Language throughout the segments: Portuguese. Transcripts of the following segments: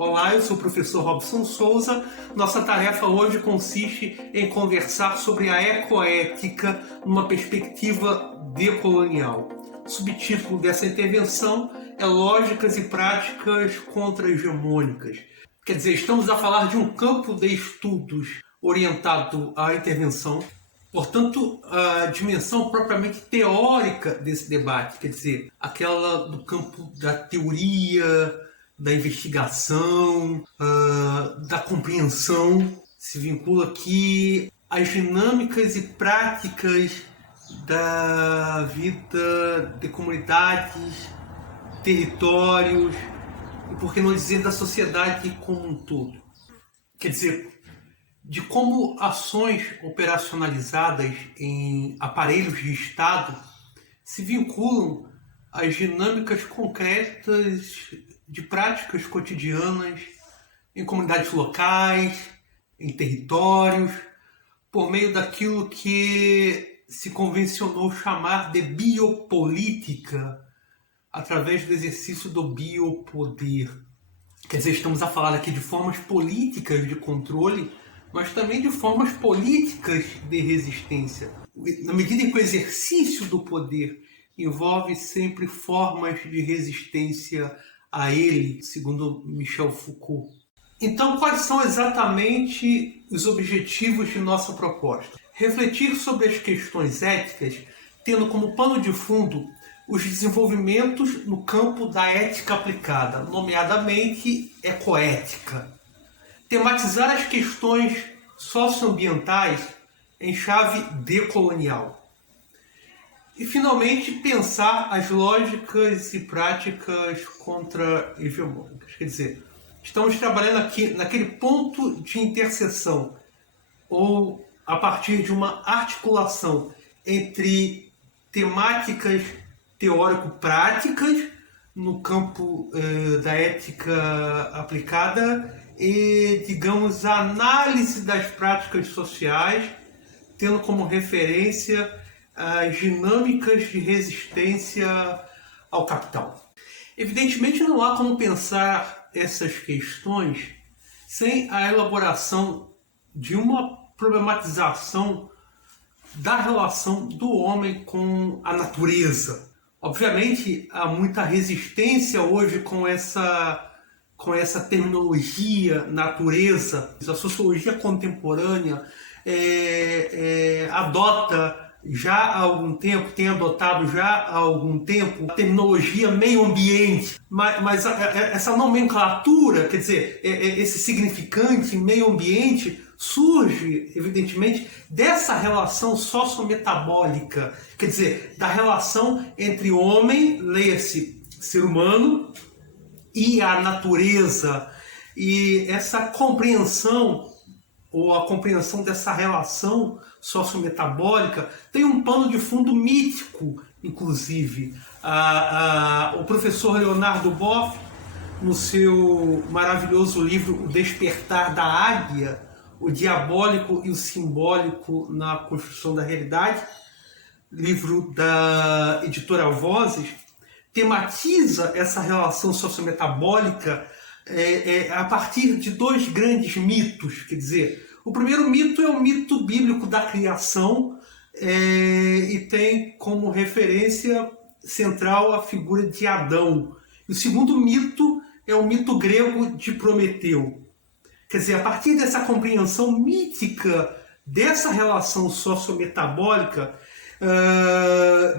Olá, eu sou o professor Robson Souza. Nossa tarefa hoje consiste em conversar sobre a ecoética numa perspectiva decolonial. O subtítulo dessa intervenção é Lógicas e Práticas Contra-Hegemônicas. Quer dizer, estamos a falar de um campo de estudos orientado à intervenção, portanto, a dimensão propriamente teórica desse debate, quer dizer, aquela do campo da teoria, da investigação, da compreensão, se vincula aqui às dinâmicas e práticas da vida de comunidades, territórios e, por que não dizer, da sociedade como um todo. Quer dizer, de como ações operacionalizadas em aparelhos de Estado se vinculam às dinâmicas concretas de práticas cotidianas em comunidades locais, em territórios, por meio daquilo que se convencionou chamar de biopolítica, através do exercício do biopoder. Quer dizer, estamos a falar aqui de formas políticas de controle, mas também de formas políticas de resistência. Na medida em que o exercício do poder envolve sempre formas de resistência a ele, segundo Michel Foucault. Então, quais são exatamente os objetivos de nossa proposta? Refletir sobre as questões éticas, tendo como pano de fundo os desenvolvimentos no campo da ética aplicada, nomeadamente ecoética. Tematizar as questões socioambientais em chave decolonial. E, finalmente, pensar as lógicas e práticas contra-hegemônicas. Quer dizer, estamos trabalhando aqui naquele ponto de interseção, ou a partir de uma articulação entre temáticas teórico-práticas no campo da ética aplicada e, digamos, a análise das práticas sociais, tendo como referência as dinâmicas de resistência ao capital. Evidentemente, não há como pensar essas questões sem a elaboração de uma problematização da relação do homem com a natureza. Obviamente, há muita resistência hoje com essa terminologia natureza. A sociologia contemporânea adota já há algum tempo, tem adotado já há algum tempo a terminologia meio ambiente, mas essa nomenclatura, quer dizer, esse significante meio ambiente surge, evidentemente, dessa relação sociometabólica, quer dizer, da relação entre homem, leia-se ser humano, e a natureza, e essa compreensão, ou a compreensão dessa relação sociometabólica, tem um pano de fundo mítico, inclusive. O professor Leonardo Boff, no seu maravilhoso livro O Despertar da Águia, o diabólico e o simbólico na construção da realidade, livro da editora Vozes, tematiza essa relação sociometabólica a partir de dois grandes mitos. Quer dizer, o primeiro mito é o mito bíblico da criação e tem como referência central a figura de Adão. E o segundo mito é o mito grego de Prometeu. Quer dizer, a partir dessa compreensão mítica dessa relação sociometabólica,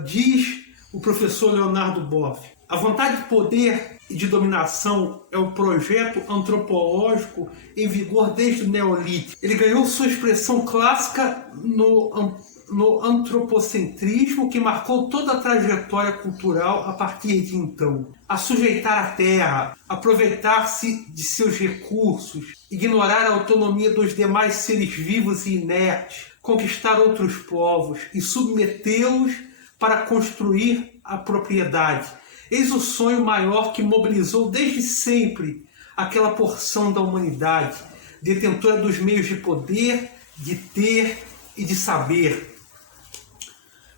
diz o professor Leonardo Boff: a vontade de poder e de dominação é um projeto antropológico em vigor desde o Neolítico. Ele ganhou sua expressão clássica no antropocentrismo, que marcou toda a trajetória cultural a partir de então. A sujeitar a terra, aproveitar-se de seus recursos, ignorar a autonomia dos demais seres vivos e inertes, conquistar outros povos e submetê-los para construir a propriedade. Eis o sonho maior que mobilizou desde sempre aquela porção da humanidade, detentora dos meios de poder, de ter e de saber.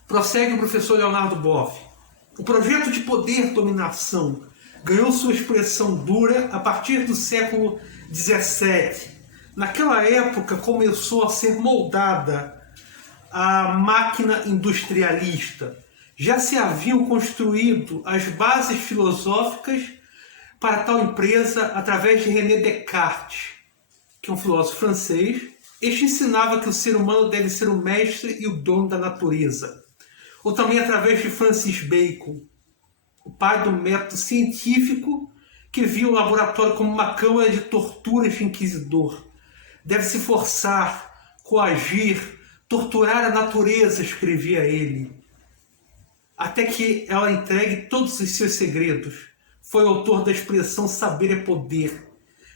Prossegue o professor Leonardo Boff. O projeto de poder-dominação ganhou sua expressão dura a partir do século XVII. Naquela época começou a ser moldada a máquina industrialista. Já se haviam construído as bases filosóficas para tal empresa através de René Descartes, que é um filósofo francês. Este ensinava que o ser humano deve ser o mestre e o dono da natureza. Ou também através de Francis Bacon, o pai do método científico, que viu o laboratório como uma câmara de torturas de inquisidor. Deve-se forçar, coagir, torturar a natureza, escrevia ele, até que ela entregue todos os seus segredos. Foi autor da expressão saber é poder.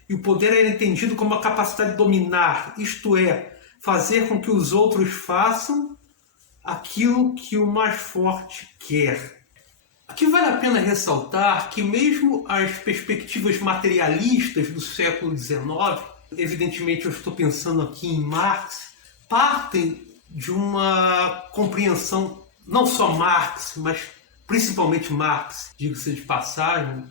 E o poder era entendido como a capacidade de dominar, isto é, fazer com que os outros façam aquilo que o mais forte quer. Aqui vale a pena ressaltar que mesmo as perspectivas materialistas do século XIX, evidentemente eu estou pensando aqui em Marx, partem de uma compreensão, não só Marx, mas principalmente Marx, diga-se de passagem,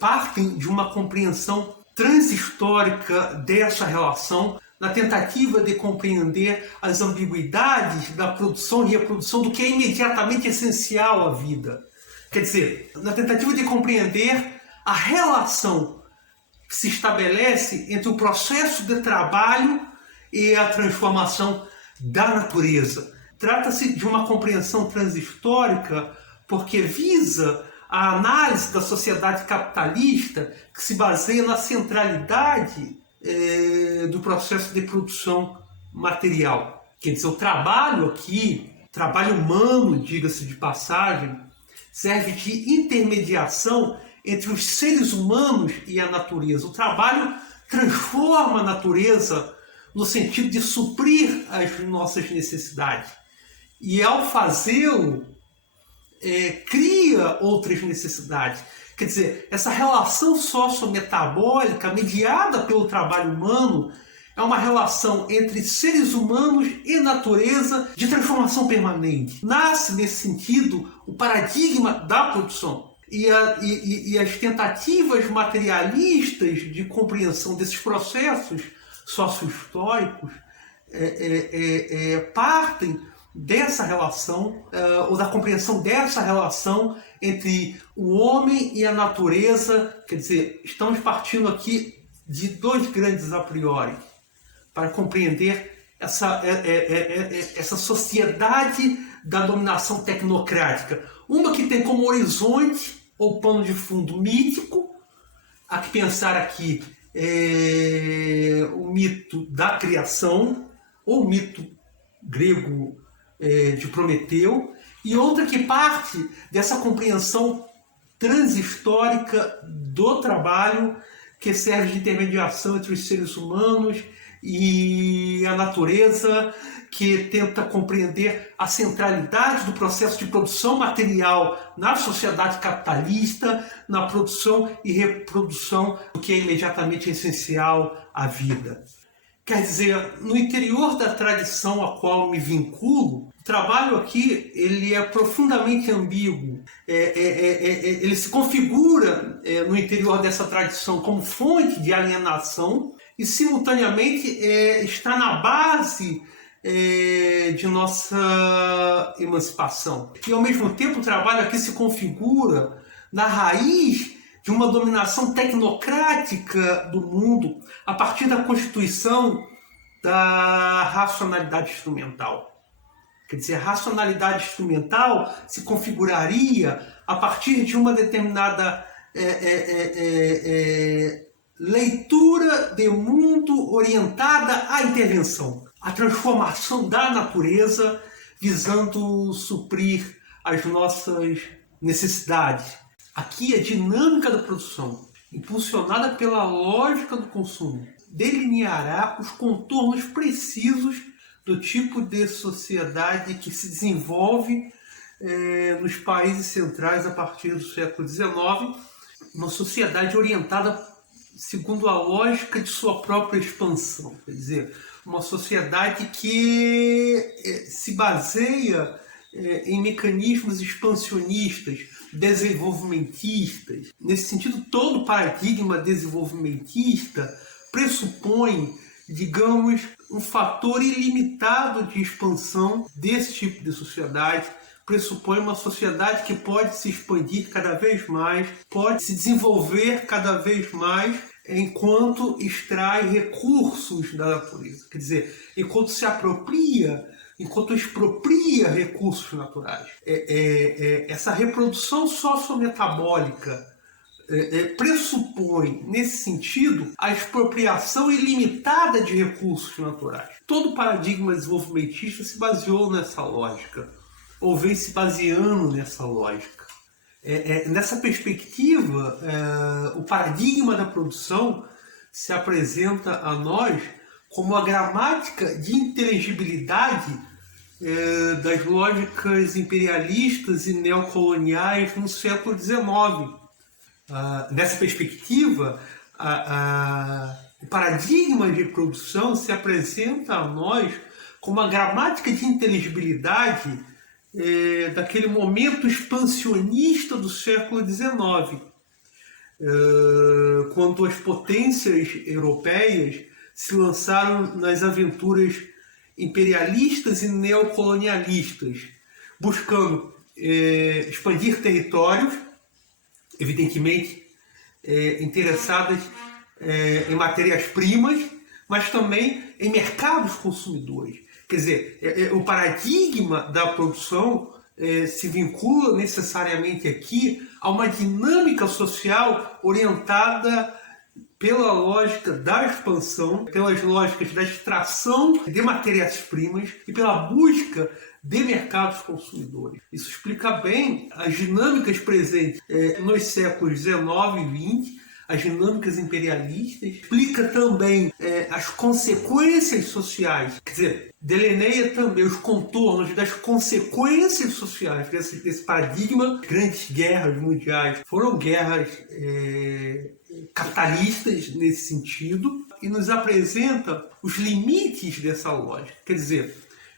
partem de uma compreensão transhistórica dessa relação, na tentativa de compreender as ambiguidades da produção e reprodução do que é imediatamente essencial à vida. Quer dizer, na tentativa de compreender a relação que se estabelece entre o processo de trabalho e a transformação da natureza. Trata-se de uma compreensão transhistórica porque visa a análise da sociedade capitalista que se baseia na centralidade do processo de produção material. Quer dizer, o trabalho aqui, trabalho humano, diga-se de passagem, serve de intermediação entre os seres humanos e a natureza. O trabalho transforma a natureza no sentido de suprir as nossas necessidades. E ao fazê-lo, cria outras necessidades. Quer dizer, essa relação sociometabólica mediada pelo trabalho humano é uma relação entre seres humanos e natureza de transformação permanente. Nasce, nesse sentido, o paradigma da produção. E as tentativas materialistas de compreensão desses processos sociohistóricos partem dessa relação, ou da compreensão dessa relação entre o homem e a natureza. Quer dizer, estamos partindo aqui de dois grandes a priori para compreender essa sociedade da dominação tecnocrática. Uma que tem como horizonte ou pano de fundo mítico, há que pensar aqui o mito da criação, ou o mito grego de Prometeu, e outra que parte dessa compreensão transhistórica do trabalho que serve de intermediação entre os seres humanos e a natureza, que tenta compreender a centralidade do processo de produção material na sociedade capitalista, na produção e reprodução do que é imediatamente essencial à vida. Quer dizer, no interior da tradição a qual me vinculo, o trabalho aqui ele é profundamente ambíguo. Ele se configura no interior dessa tradição como fonte de alienação e, simultaneamente, está na base de nossa emancipação. E, ao mesmo tempo, o trabalho aqui se configura na raiz de uma dominação tecnocrática do mundo a partir da constituição da racionalidade instrumental. Quer dizer, a racionalidade instrumental se configuraria a partir de uma determinada leitura de mundo orientada à intervenção, à transformação da natureza, visando suprir as nossas necessidades. Aqui a dinâmica da produção, impulsionada pela lógica do consumo, delineará os contornos precisos do tipo de sociedade que se desenvolve nos países centrais a partir do século XIX, uma sociedade orientada segundo a lógica de sua própria expansão, quer dizer, uma sociedade que se baseia em mecanismos expansionistas, desenvolvimentistas. Nesse sentido, todo paradigma desenvolvimentista pressupõe, digamos, um fator ilimitado de expansão desse tipo de sociedade, pressupõe uma sociedade que pode se expandir cada vez mais, pode se desenvolver cada vez mais, enquanto extrai recursos da natureza. Quer dizer, enquanto se apropria, enquanto expropria recursos naturais. Essa reprodução sociometabólica pressupõe, nesse sentido, a expropriação ilimitada de recursos naturais. Todo paradigma desenvolvimentista se baseou nessa lógica, ou vem se baseando nessa lógica. Nessa perspectiva, o paradigma da produção se apresenta a nós como a gramática de inteligibilidade das lógicas imperialistas e neocoloniais no século XIX. Nessa perspectiva, o paradigma de produção se apresenta a nós como a gramática de inteligibilidade daquele momento expansionista do século XIX, quando as potências europeias se lançaram nas aventuras imperialistas e neocolonialistas, buscando expandir territórios, evidentemente interessadas em matérias-primas, mas também em mercados consumidores. Quer dizer, o paradigma da produção se vincula necessariamente aqui a uma dinâmica social orientada pela lógica da expansão, pelas lógicas da extração de matérias-primas e pela busca de mercados consumidores. Isso explica bem as dinâmicas presentes nos séculos XIX e XX, as dinâmicas imperialistas, explica também as consequências sociais, quer dizer, delineia também os contornos das consequências sociais desse paradigma. Grandes guerras mundiais foram guerras capitalistas nesse sentido, e nos apresenta os limites dessa lógica. Quer dizer,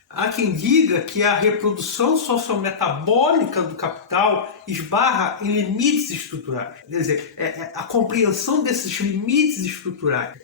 há quem diga que a reprodução sociometabólica do capital esbarra em limites estruturais. Quer dizer, a compreensão desses limites estruturais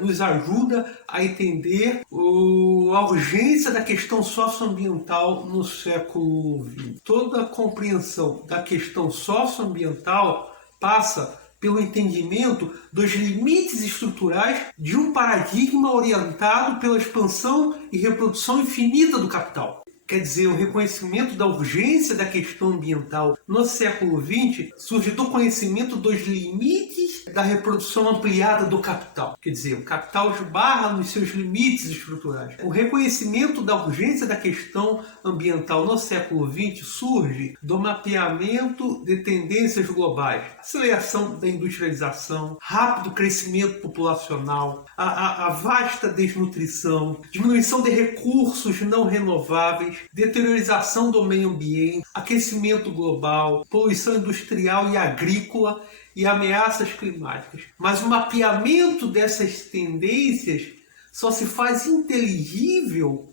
nos ajuda a entender a urgência da questão socioambiental no século XX. Toda a compreensão da questão socioambiental passa pelo entendimento dos limites estruturais de um paradigma orientado pela expansão e reprodução infinita do capital. Quer dizer, o reconhecimento da urgência da questão ambiental no século XX surge do conhecimento dos limites da reprodução ampliada do capital. Quer dizer, o capital esbarra nos seus limites estruturais. O reconhecimento da urgência da questão ambiental no século XX surge do mapeamento de tendências globais. Aceleração da industrialização, rápido crescimento populacional, a vasta desnutrição, diminuição de recursos não renováveis, deteriorização do meio ambiente, aquecimento global, poluição industrial e agrícola e ameaças climáticas. Mas o mapeamento dessas tendências só se faz inteligível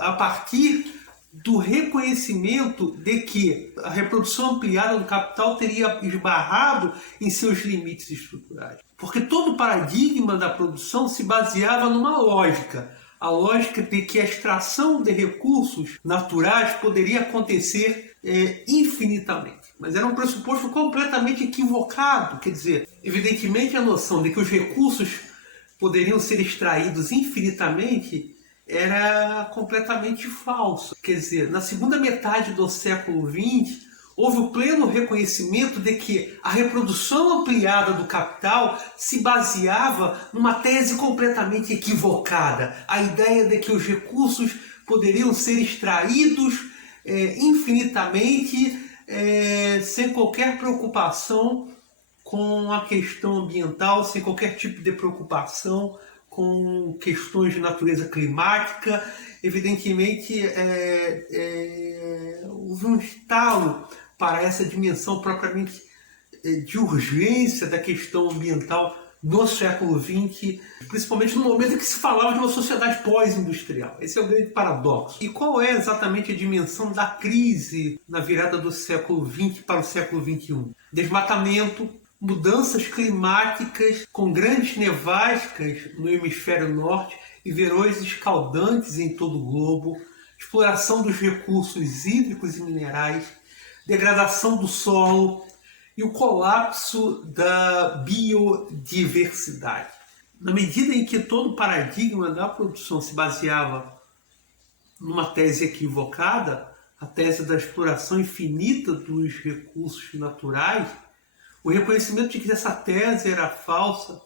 a partir do reconhecimento de que a reprodução ampliada do capital teria esbarrado em seus limites estruturais. Porque todo o paradigma da produção se baseava numa lógica, a lógica de que a extração de recursos naturais poderia acontecer infinitamente. Mas era um pressuposto completamente equivocado. Quer dizer, evidentemente a noção de que os recursos poderiam ser extraídos infinitamente era completamente falso. Quer dizer, na segunda metade do século XX, houve o pleno reconhecimento de que a reprodução ampliada do capital se baseava numa tese completamente equivocada. A ideia de que os recursos poderiam ser extraídos infinitamente sem qualquer preocupação com a questão ambiental, sem qualquer tipo de preocupação com questões de natureza climática. Evidentemente, houve um estalo para essa dimensão propriamente de urgência da questão ambiental no século XX, principalmente no momento em que se falava de uma sociedade pós-industrial. Esse é o grande paradoxo. E qual é exatamente a dimensão da crise na virada do século XX para o século XXI? Desmatamento, mudanças climáticas com grandes nevascas no hemisfério norte e verões escaldantes em todo o globo, exploração dos recursos hídricos e minerais, degradação do solo e o colapso da biodiversidade. Na medida em que todo o paradigma da produção se baseava numa tese equivocada, a tese da exploração infinita dos recursos naturais, o reconhecimento de que essa tese era falsa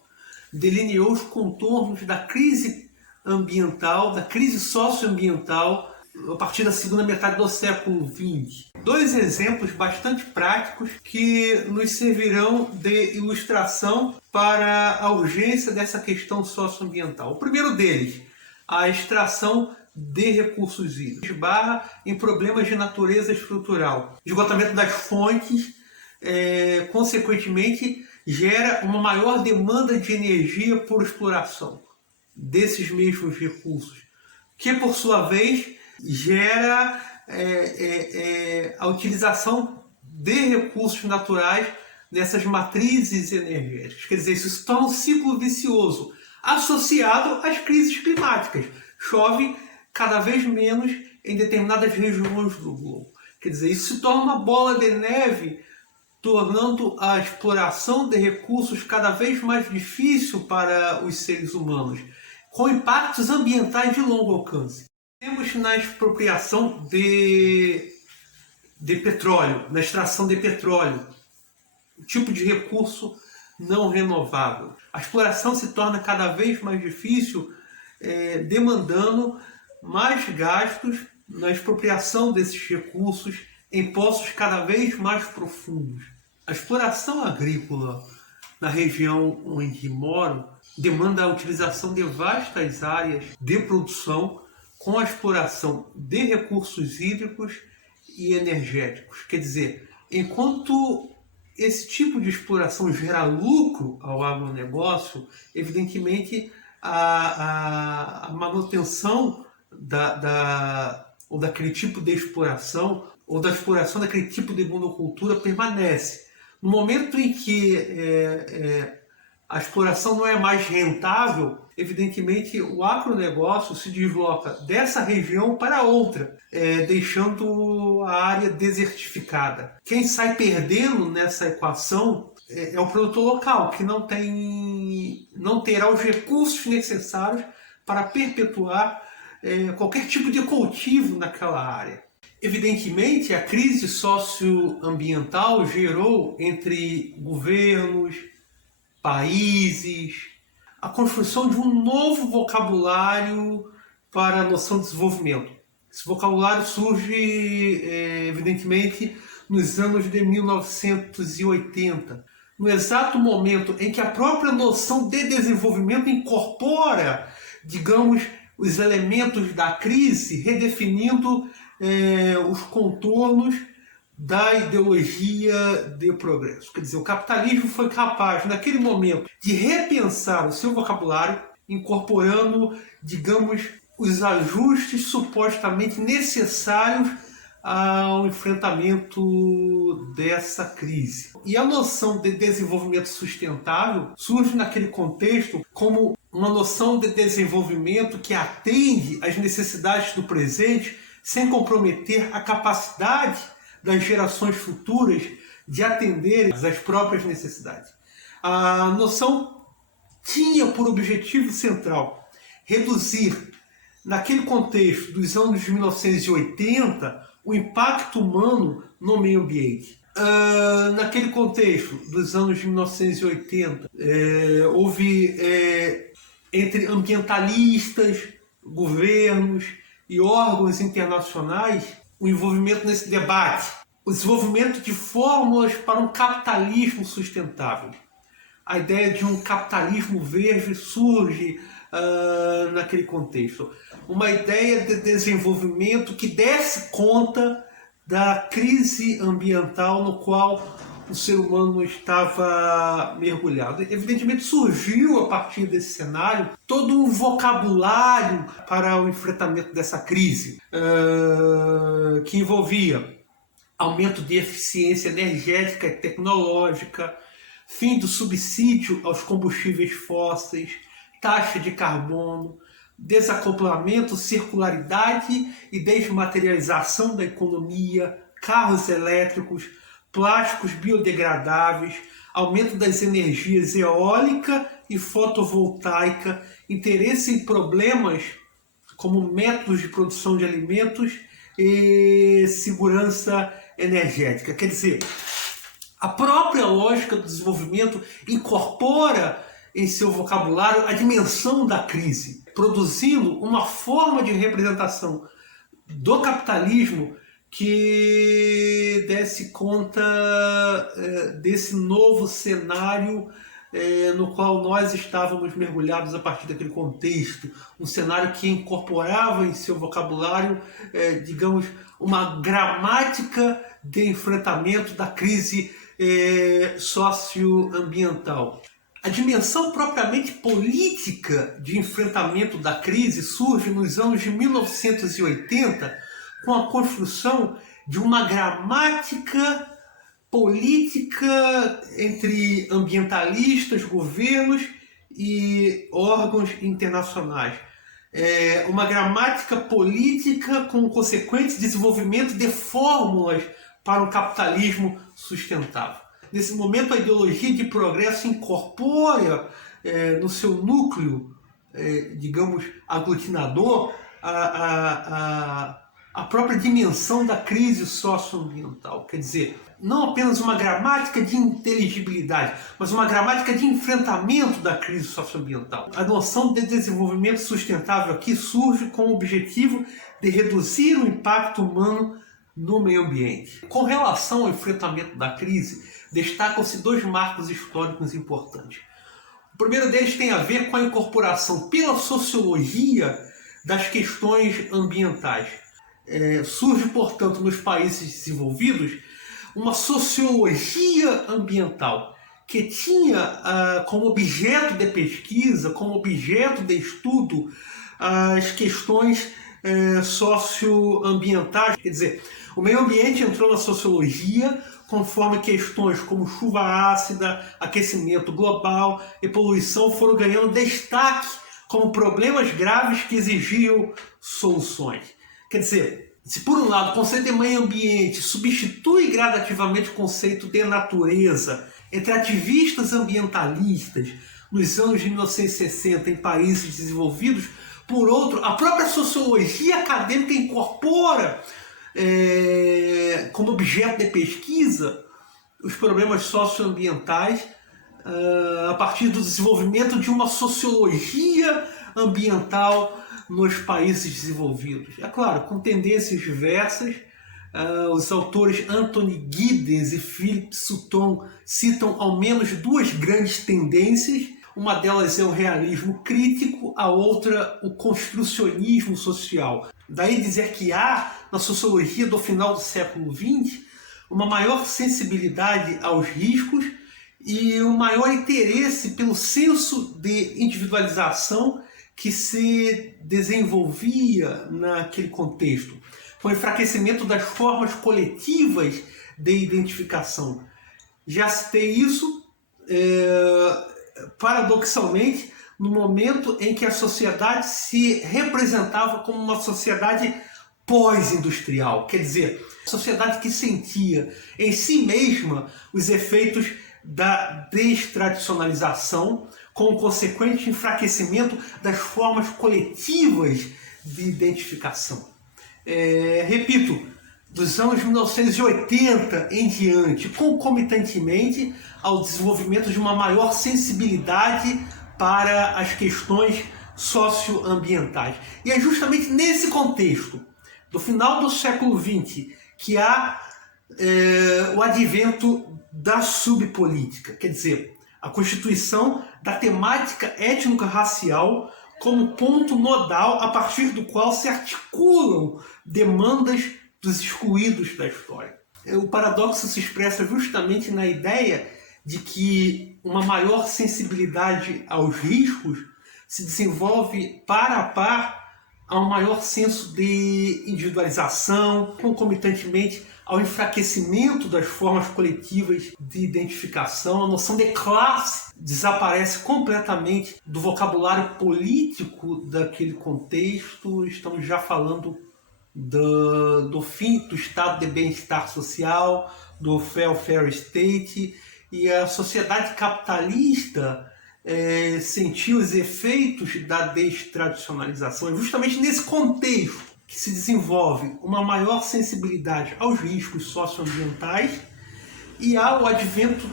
delineou os contornos da crise ambiental, da crise socioambiental, a partir da segunda metade do século XX. Dois exemplos bastante práticos que nos servirão de ilustração para a urgência dessa questão socioambiental. O primeiro deles, a extração de recursos hídricos, esbarra em problemas de natureza estrutural. Esgotamento das fontes, consequentemente, gera uma maior demanda de energia por exploração desses mesmos recursos, que, por sua vez, gera a utilização de recursos naturais nessas matrizes energéticas. Quer dizer, isso se torna um ciclo vicioso associado às crises climáticas. Chove cada vez menos em determinadas regiões do globo. Quer dizer, isso se torna uma bola de neve, tornando a exploração de recursos cada vez mais difícil para os seres humanos, com impactos ambientais de longo alcance. Temos na expropriação de petróleo, na extração de petróleo, um tipo de recurso não renovável. A exploração se torna cada vez mais difícil, demandando mais gastos na expropriação desses recursos em poços cada vez mais profundos. A exploração agrícola na região onde moro demanda a utilização de vastas áreas de produção com a exploração de recursos hídricos e energéticos. Quer dizer, enquanto esse tipo de exploração gera lucro ao agronegócio, evidentemente a manutenção ou daquele tipo de exploração, ou da exploração daquele tipo de monocultura permanece. No momento em que a exploração não é mais rentável, evidentemente o agronegócio se desloca dessa região para outra, deixando a área desertificada. Quem sai perdendo nessa equação é o produtor local, que não terá os recursos necessários para perpetuar qualquer tipo de cultivo naquela área. Evidentemente, a crise socioambiental gerou entre governos, países, a construção de um novo vocabulário para a noção de desenvolvimento. Esse vocabulário surge, evidentemente, nos anos de 1980, no exato momento em que a própria noção de desenvolvimento incorpora, digamos, os elementos da crise, redefinindo os contornos da ideologia de progresso. Quer dizer, o capitalismo foi capaz, naquele momento, de repensar o seu vocabulário, incorporando, digamos, os ajustes supostamente necessários ao enfrentamento dessa crise. E a noção de desenvolvimento sustentável surge naquele contexto como uma noção de desenvolvimento que atende às necessidades do presente sem comprometer a capacidade das gerações futuras de atender às próprias necessidades. A noção tinha por objetivo central reduzir, naquele contexto dos anos de 1980, o impacto humano no meio ambiente. Naquele contexto dos anos de 1980, houve entre ambientalistas, governos e órgãos internacionais o envolvimento nesse debate, o desenvolvimento de fórmulas para um capitalismo sustentável. A ideia de um capitalismo verde surge naquele contexto. Uma ideia de desenvolvimento que desse conta da crise ambiental no qual o ser humano estava mergulhado. Evidentemente surgiu a partir desse cenário todo um vocabulário para o enfrentamento dessa crise, que envolvia aumento de eficiência energética e tecnológica, fim do subsídio aos combustíveis fósseis, taxa de carbono, desacoplamento, circularidade e desmaterialização da economia, carros elétricos, plásticos biodegradáveis, aumento das energias eólica e fotovoltaica, interesse em problemas como métodos de produção de alimentos e segurança energética. Quer dizer, a própria lógica do desenvolvimento incorpora em seu vocabulário a dimensão da crise, produzindo uma forma de representação do capitalismo que desse conta desse novo cenário no qual nós estávamos mergulhados a partir daquele contexto, um cenário que incorporava em seu vocabulário, digamos, uma gramática de enfrentamento da crise socioambiental. A dimensão propriamente política de enfrentamento da crise surge nos anos de 1980 com a construção de uma gramática política entre ambientalistas, governos e órgãos internacionais. Uma gramática política com o consequente desenvolvimento de fórmulas para um capitalismo sustentável. Nesse momento, a ideologia de progresso incorpora no seu núcleo, digamos, aglutinador, a própria dimensão da crise socioambiental. Quer dizer, não apenas uma gramática de inteligibilidade, mas uma gramática de enfrentamento da crise socioambiental. A noção de desenvolvimento sustentável aqui surge com o objetivo de reduzir o impacto humano no meio ambiente. Com relação ao enfrentamento da crise, destacam-se dois marcos históricos importantes. O primeiro deles tem a ver com a incorporação pela sociologia das questões ambientais. Surge, portanto, nos países desenvolvidos uma sociologia ambiental que tinha como objeto de pesquisa, como objeto de estudo, as questões socioambientais. Quer dizer, o meio ambiente entrou na sociologia conforme questões como chuva ácida, aquecimento global e poluição foram ganhando destaque como problemas graves que exigiam soluções. Quer dizer, se por um lado o conceito de meio ambiente substitui gradativamente o conceito de natureza entre ativistas ambientalistas nos anos de 1960 em países desenvolvidos, por outro, a própria sociologia acadêmica incorpora como objeto de pesquisa os problemas socioambientais a partir do desenvolvimento de uma sociologia ambiental nos países desenvolvidos. É claro, com tendências diversas, os autores Anthony Giddens e Philip Sutton citam ao menos duas grandes tendências. Uma delas é o realismo crítico, a outra o construcionismo social. Daí dizer que há, na sociologia do final do século XX, uma maior sensibilidade aos riscos e um maior interesse pelo senso de individualização que se desenvolvia naquele contexto, com o enfraquecimento das formas coletivas de identificação. Já citei isso, paradoxalmente, no momento em que a sociedade se representava como uma sociedade pós-industrial, quer dizer, sociedade que sentia em si mesma os efeitos da destradicionalização, com o consequente enfraquecimento das formas coletivas de identificação. Repito, dos anos 1980 em diante, concomitantemente ao desenvolvimento de uma maior sensibilidade para as questões socioambientais. E é justamente nesse contexto, do final do século XX, que há o advento da subpolítica, quer dizer, a constituição da temática étnico-racial como ponto nodal a partir do qual se articulam demandas dos excluídos da história. O paradoxo se expressa justamente na ideia de que uma maior sensibilidade aos riscos se desenvolve par a par a um maior senso de individualização, concomitantemente ao enfraquecimento das formas coletivas de identificação. A noção de classe desaparece completamente do vocabulário político daquele contexto. Estamos já falando do fim do estado de bem-estar social, do welfare state, e a sociedade capitalista sentiu os efeitos da destradicionalização. É justamente nesse contexto que se desenvolve uma maior sensibilidade aos riscos socioambientais e ao advento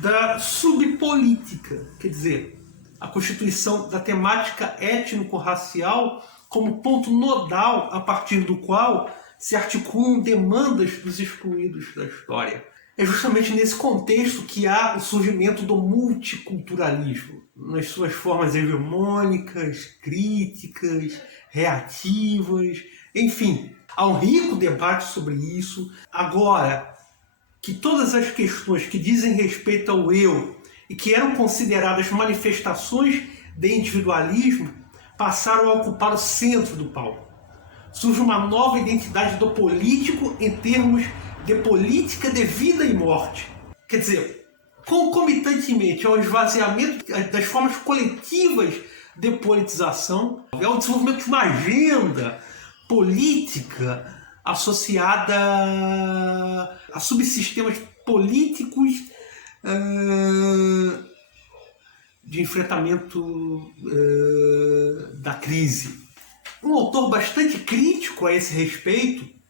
da subpolítica, quer dizer, a constituição da temática étnico-racial como ponto nodal a partir do qual se articulam demandas dos excluídos da história. É justamente nesse contexto que há o surgimento do multiculturalismo, nas suas formas hegemônicas, críticas, reativas, enfim. Há um rico debate sobre isso. Agora, que todas as questões que dizem respeito ao eu e que eram consideradas manifestações de individualismo passaram a ocupar o centro do palco. Surge uma nova identidade do político em termos de política de vida e morte. Quer dizer, concomitantemente ao esvaziamento das formas coletivas de politização, ao desenvolvimento de uma agenda política associada a subsistemas políticos de enfrentamento da crise. Um autor bastante crítico a esse respeito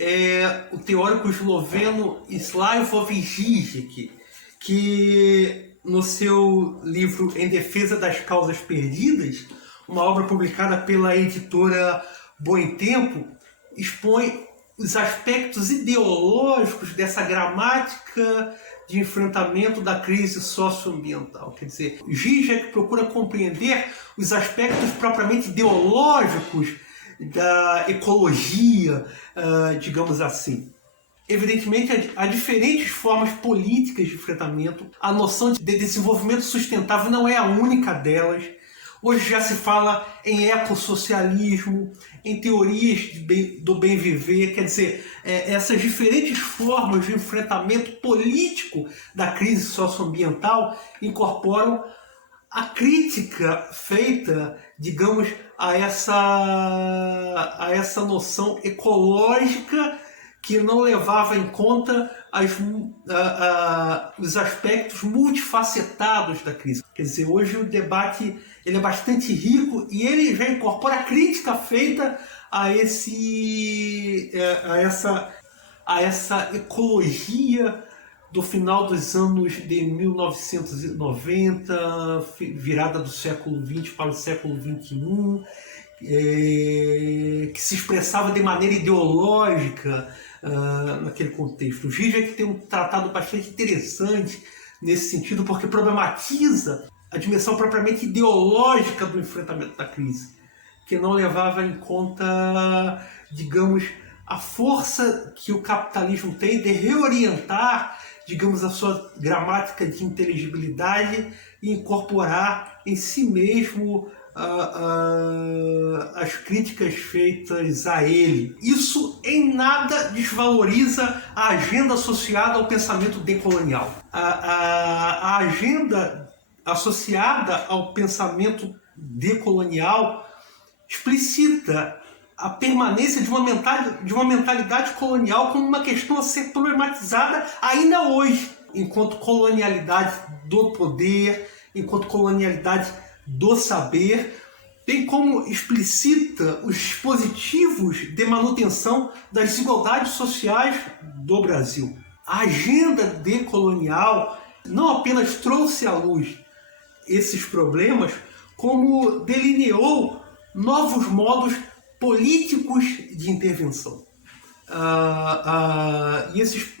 é o teórico esloveno Slavoj Žižek, que no seu livro Em Defesa das Causas Perdidas, uma obra publicada pela editora Boitempo, expõe os aspectos ideológicos dessa gramática de enfrentamento da crise socioambiental. Quer dizer, Žižek procura compreender os aspectos propriamente ideológicos da ecologia, digamos assim. Evidentemente, há diferentes formas políticas de enfrentamento. A noção de desenvolvimento sustentável não é a única delas. Hoje já se fala em ecossocialismo, em teorias do bem viver, quer dizer, essas diferentes formas de enfrentamento político da crise socioambiental incorporam a crítica feita, digamos, a essa noção ecológica que não levava em conta os aspectos multifacetados da crise. Quer dizer, hoje o debate ele é bastante rico e ele já incorpora a crítica feita a essa ecologia do final dos anos de 1990, virada do século XX para o século XXI, que se expressava de maneira ideológica naquele contexto. O Žižek tem um tratado bastante interessante nesse sentido, porque problematiza a dimensão propriamente ideológica do enfrentamento da crise, que não levava em conta, digamos, a força que o capitalismo tem de reorientar, digamos, a sua gramática de inteligibilidade e incorporar em si mesmo as críticas feitas a ele. Isso em nada desvaloriza a agenda associada ao pensamento decolonial. A agenda associada ao pensamento decolonial explicita a permanência de uma mentalidade colonial como uma questão a ser problematizada ainda hoje, enquanto colonialidade do poder, enquanto colonialidade do saber, bem como explicita os dispositivos de manutenção das desigualdades sociais do Brasil. A agenda decolonial não apenas trouxe à luz esses problemas, como delineou novos modos políticos de intervenção. E esses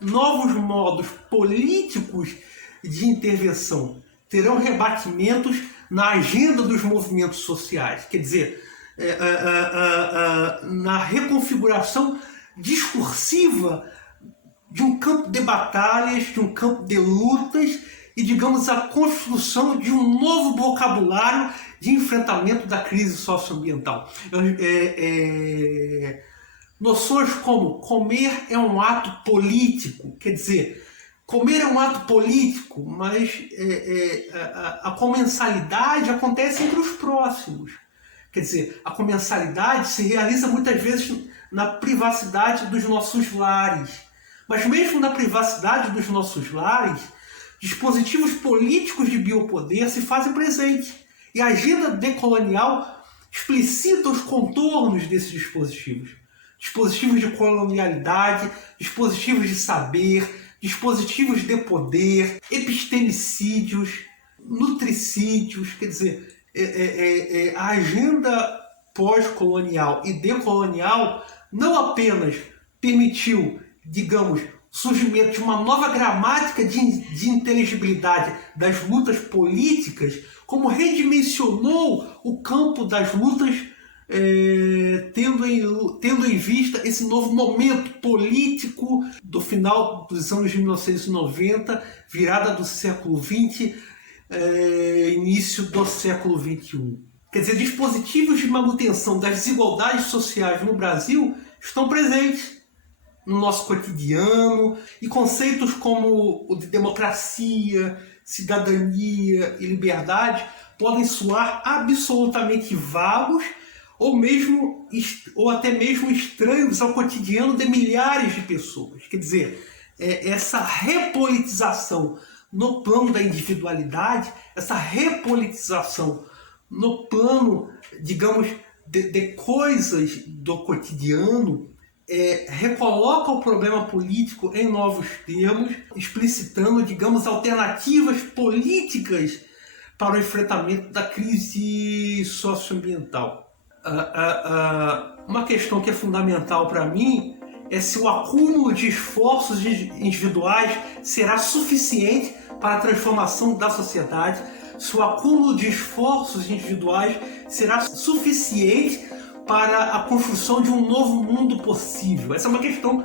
novos modos políticos de intervenção terão rebatimentos na agenda dos movimentos sociais, quer dizer, na reconfiguração discursiva de um campo de batalhas, de um campo de lutas e, digamos, a construção de um novo vocabulário de enfrentamento da crise socioambiental. Noções como comer é um ato político, quer dizer, comer é um ato político, mas a comensalidade acontece entre os próximos. Quer dizer, a comensalidade se realiza muitas vezes na privacidade dos nossos lares. Mas mesmo na privacidade dos nossos lares, dispositivos políticos de biopoder se fazem presentes. E a agenda decolonial explicita os contornos desses dispositivos. Dispositivos de colonialidade, dispositivos de saber, dispositivos de poder, epistemicídios, nutricídios, quer dizer, a agenda pós-colonial e decolonial não apenas permitiu, digamos, o surgimento de uma nova gramática de inteligibilidade das lutas políticas, como redimensionou o campo das lutas, tendo em vista esse novo momento político do final dos anos de 1990, virada do século XX, início do século XXI. Quer dizer, dispositivos de manutenção das desigualdades sociais no Brasil estão presentes no nosso cotidiano, e conceitos como o de democracia, cidadania e liberdade podem soar absolutamente vagos ou até mesmo estranhos ao cotidiano de milhares de pessoas. Quer dizer, essa repolitização no plano da individualidade, essa repolitização no plano, digamos, de coisas do cotidiano, recoloca o problema político em novos termos, explicitando, digamos, alternativas políticas para o enfrentamento da crise socioambiental. Uma questão que é fundamental para mim é se o acúmulo de esforços individuais será suficiente para a transformação da sociedade, se o acúmulo de esforços individuais será suficiente para a construção de um novo mundo possível. Essa é uma questão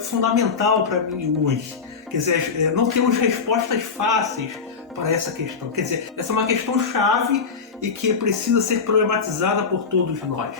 fundamental para mim hoje. Quer dizer, não temos respostas fáceis para essa questão. Quer dizer, essa é uma questão chave e que precisa ser problematizada por todos nós.